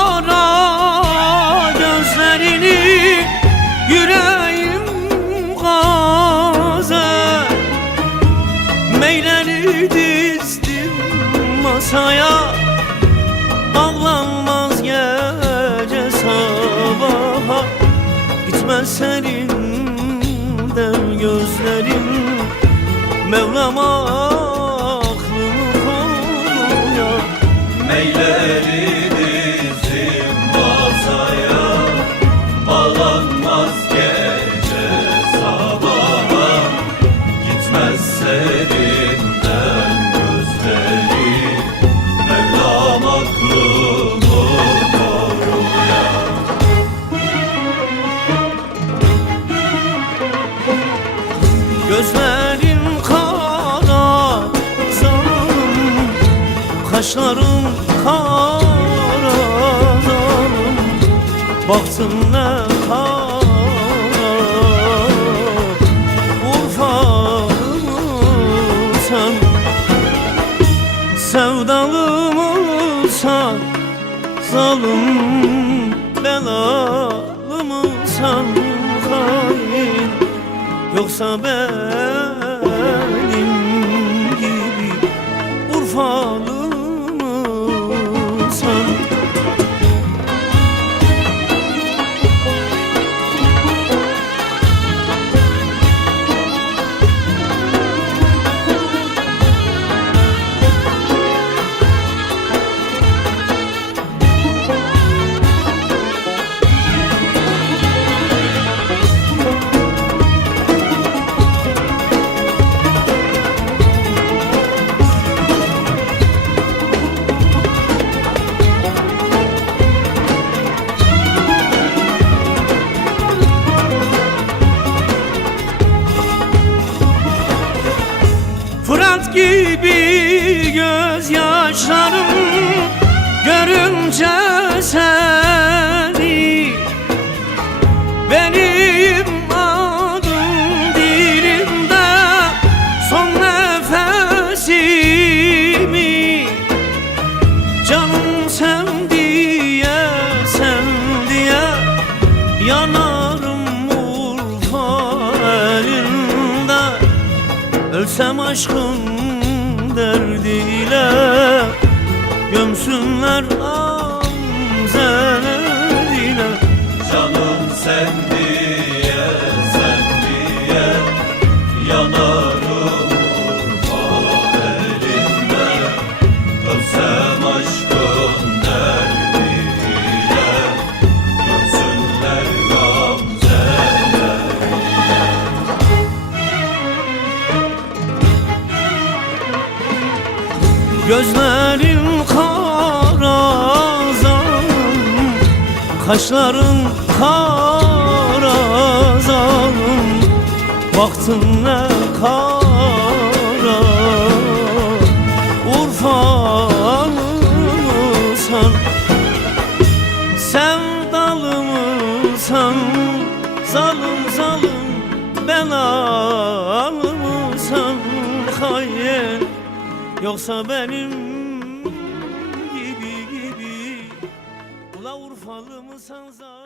kara gözlerini, yüreğim gaze. Meyleri dizdim masaya, ağlanmaz gece sabaha. Gitmez serinden gözlerim, Mevlam aklımı koruya. Meyleri dizdim masaya, bağlanmaz gece sabaha. Gitmez serinden gözleri, Mevlam aklımı koruya. Gözlerim kara zalim, kaşlarım kara zalim. Baktın ne kara, Urfalımsan, sevdalımsan, zalim belalımsan hain. Yoksa benim gibi Urfalı mısın? Fırat gibi gözyaşlarım görünce seni. Benim adım dilimde son nefesimi. Canım sen diye, sen diye yanarım Urfa elinde. Ölsem aşkın derdiyle, gömsünler gamzeleriyle. Canım sen diye, sen diye yanarım Urfa elinde. Ölsem aşkın derdiyle, gömsünler gamzeleriyle. Gözlerim kara zalim, kaşların kara zalim. Baktın ne kara, Urfalımsan, sevdalımsan, zalim zalim belalımsan hain. Yoksa benim gibi Ula Urfalı mısın zalim?